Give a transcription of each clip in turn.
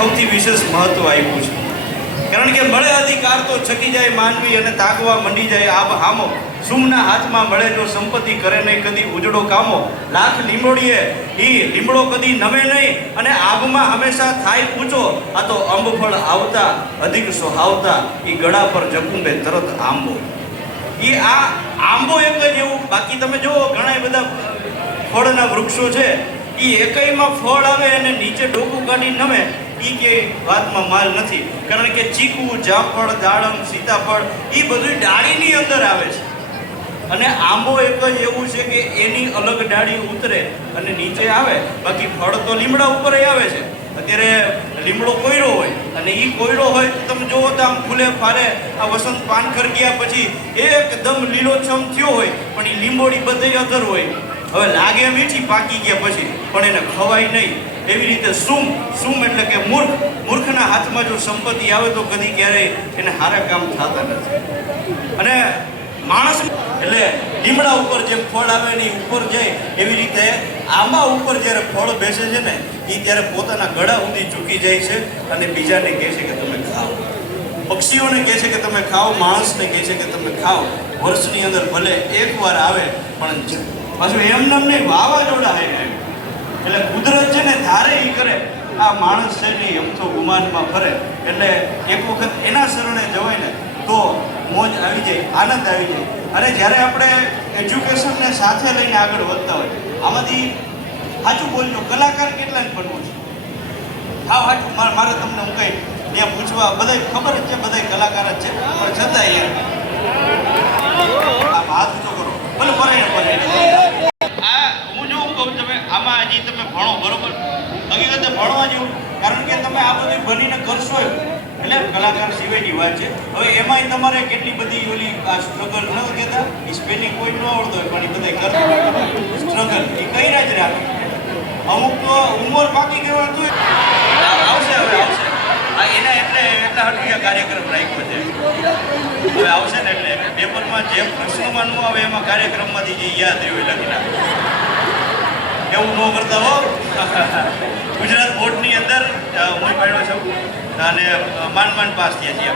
સૌથી વિશેષ મહત્વ આપ્યું છે. કારણ કે મળે અધિકાર તો છકી જાય માનવી અને તાકવા મંડી જાય આબ હામો. સુમના હાથમાં મળે જો સંપત્તિ કરે નહીં કદી ઉજળો કામો. લાખ લીંબોડીએ લીમડો કદી નમે નહીં અને આગમાં હંમેશા થાય ઊંચો. આ તો અંબફળ આવતા અધિક સોહાવતા એ ગળા પર જકુંબે તરત આંબો. એ આ આંબો એક જ એવું. બાકી તમે જુઓ ઘણા બધા ફળના વૃક્ષો છે, એ એકઈમાં ફળ આવે અને નીચે ડોકું કાઢી નમે, એ કે વાતમાં માલ નથી. કારણ કે ચીકુ, જામફળ, દાડમ, સીતાફળ એ બધું ડાળીની અંદર આવે છે. અને આંબો એક જ એવું છે કે એની અલગ ડાળી ઉતરે અને નીચે આવે. બાકી ફળ તો લીમડા ઉપર આવે છે. અત્યારે લીમડો કોયરો હોય અને એ કોયરો હોય તો તમે જોવો તો આમ ફૂલે ફારે. આ વસંત પાનખર ગયા પછી એકદમ લીલોછમ થયો હોય પણ એ લીંબોડી બધે અધર હોય. હવે લાગે મીઠી પાકી ગયા પછી પણ એને ખવાય નહીં. એવી રીતે સુમ એટલે કે મૂર્ખના હાથમાં જો સંપત્તિ આવે તો કદી ક્યારેય એને સારા કામ થતા નથી. અને માણસ એટલે લીમડા ઉપર જેમ ફળ આવે ને ઉપર જાય એવી રીતે આંબા ઉપર જ્યારે ફળ બેસે છે ને એ ત્યારે પોતાના ગળા સુધી ઝૂકી જાય છે અને બીજાને કહે છે કે તમે ખાઓ. પક્ષીઓને કહે છે કે તમે ખાઓ, માણસને કહે છે કે તમે ખાઓ. વર્ષની અંદર ભલે એકવાર આવે પણ પાછું એમને નહીં, વાવાઝોડા આવે. એટલે કુદરત છે ને ધારે એ કરે. આ માણસ છે ને એમ તો ગુમાનમાં ફરે. એટલે એક વખત એના શરણે જવાય ને તો મોજ આવી જાય, આનંદ આવી જાય. અને જ્યારે આપણે એજ્યુકેશનને સાથે લઈને આગળ વધતા હોય, આમાંથી સાચું બોલજો, કલાકાર કેટલાને બનવું છે? હા સાચું મારે તમને હું કંઈ ત્યાં પૂછવા, બધાય ખબર જ છે, બધાય કલાકાર જ છે, પણ છતાં યાર હાથ ઊંચો કરો, ભલે પરાય. આ હું જો કહું, તમે આમાં હજી તમે ભણો, બરોબર, હકીકતે ભણવા જેવું. કારણ કે તમે આ બધું બનીને કરશો એટલે કલાકાર સિવાયની વાત છે. હવે એમાંય તમારે કેટલી બધી ઓલી આ સ્ટ્રગલ ન કહેતા, સ્પેલિંગ કોઈ ન આવડતો હોય પણ એ બધા કરતા સ્ટ્રગલ એ કર્યા જ રાખે. અમુક તો ઉંમર પાકી ગયો તો આવશે. હવે આવશે એના એટલા હટુયા કાર્યક્રમ રાખ્યો છે. હવે આવશે ને એટલે પેપરમાં જે પ્રશ્નોમાં ન આવે એમાં કાર્યક્રમમાંથી જે યાદ રહ્યું એ લખી નાખે. એવું ન કરતા હો. ગુજરાત બોર્ડની અંદર હું ભણ્યો છું અને માંડ પાસ થયા છીએ.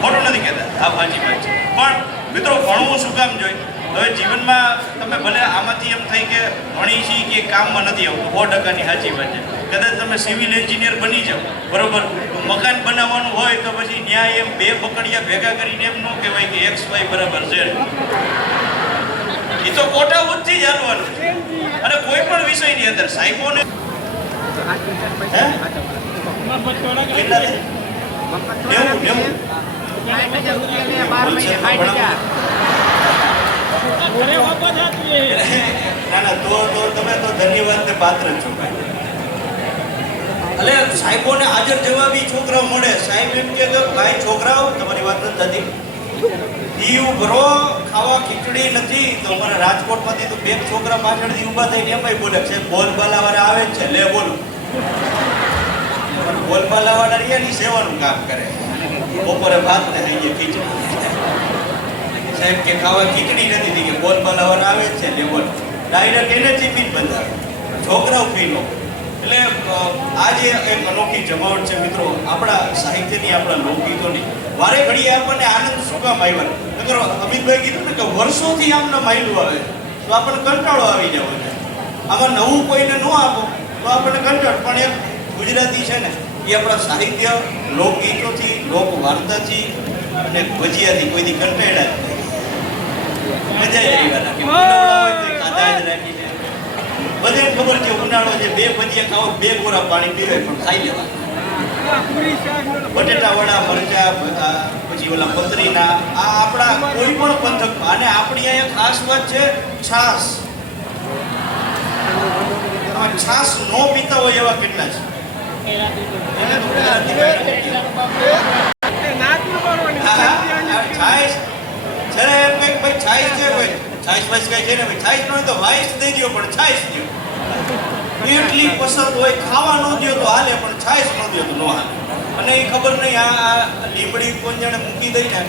ખોટું નથી કહેતા, આ સાચી વાત છે. પણ મિત્રો ભણવું શું કામ જોઈએ? હવે જીવનમાં તમે ભલે આમાંથી એમ થઈ કે ભણી છીએ કે કામમાં નથી આવતું, 100%ની સાચી વાત છે. કદાચ તમે સિવિલ એન્જિનિયર બની જાઓ, બરોબર, મકાન બનાવવાનું હોય તો પછી ન્યાય એમ બે પકડિયા ભેગા કરીને એમ ન કહેવાય કે XY બરાબર Z. એ તો કોટા ઉચ્ચથી જ હાલવાનું છે. અને કોઈ પણ વિષયની અંદર સાહેબોને તમે તો ધન્યવાદ ને પાત્ર છો ભાઈ. એટલે સાહેબોને હાજર જવાબી છોકરાઓ મળે. સાહેબ એમ કે ભાઈ છોકરાઓ તમારી વાત નથી થતી, ભરો ખાવા ખીચડી નથી તો અમારા રાજકોટમાંથી તો બે છોકરા પાછળથી ઊભા થઈને એમ બોલે છે બોલબાલાવાળા આવે જ છે, લે બોલો. બોલબાલાવાળા રહ્યા સેવાનું કામ કરે. બપોરે ભાત ને થઈ ગયા ખીચડી. સાહેબ કે ખાવા ખીચડી નથી થઈ કે બોલબાલાવાળા આવે જ છે, લે બોલો. ડાયરેક્ટ એને ચીપી જ બંધાવે, છોકરાઓ પી લો. એટલે આ જે એક અનોખી જમાવટ છે મિત્રો આપણા સાહિત્યની, આપણા લોકગીતોની. વારે ઘડીએ આપણને આનંદ શું કામ આવ્યો? મિત્રો અમિતભાઈ કીધું ને કે વર્ષોથી આમને માયલું આવે તો આપણને કંટાળો આવી જવો છે. આમાં નવું કોઈને ન આપો તો આપણને કંટાળ. પણ એક ગુજરાતી છે ને એ આપણા સાહિત્ય, લોકગીતોથી, લોકવાર્તાથી અને ભજીયાથી કોઈથી કંટાળ્યા જ નહીં. મજા જ રાખી છે. બધે ખબર છે ઉનાળો છે, બે ભજીયા ખાઓ, બે ગોરા પાણી પીવાય પણ ખાઈ લેવા. બટેટા વડા, મરચા, પછી ઓલા પતરીના, આ આપણા કોઈ પણ પંથકમાં. અને આપણી અહીંયા ખાસ વાત છે છાસ. છાસ નો પીતા હોય એવા કેટલા છે. એટલી પસંદ હોય, ખાવા ન દો તો હાલે પણ છાશ ન દો તો ન હાલે. અને એ ખબર નહીં આ લીમડી કોણ જાણે મૂકી દઈ ને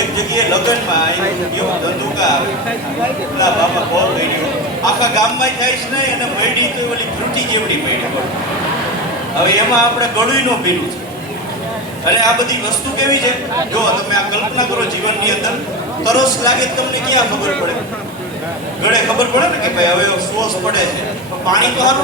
એક જગ્યાએ લગ્નમાં એવું ધંધુકા આવે બાપા બહુ ગઈ આખા ગામમાં થાય છે નહીં. અને મળી તો ઓલી ફ્રૂટી જેવડી મળી હવે એમાં આપણે ગળું નો પીલું છે. એટલે આ બધી વસ્તુ કેવી છે, જો તમે આ કલ્પના કરો જીવનની અંદર તરસ લાગે તમને ક્યાં ખબર પડે? ગળે ખબર પડે ને કે ભાઈ હવે સોસ પડે છે, પાણી તો હારું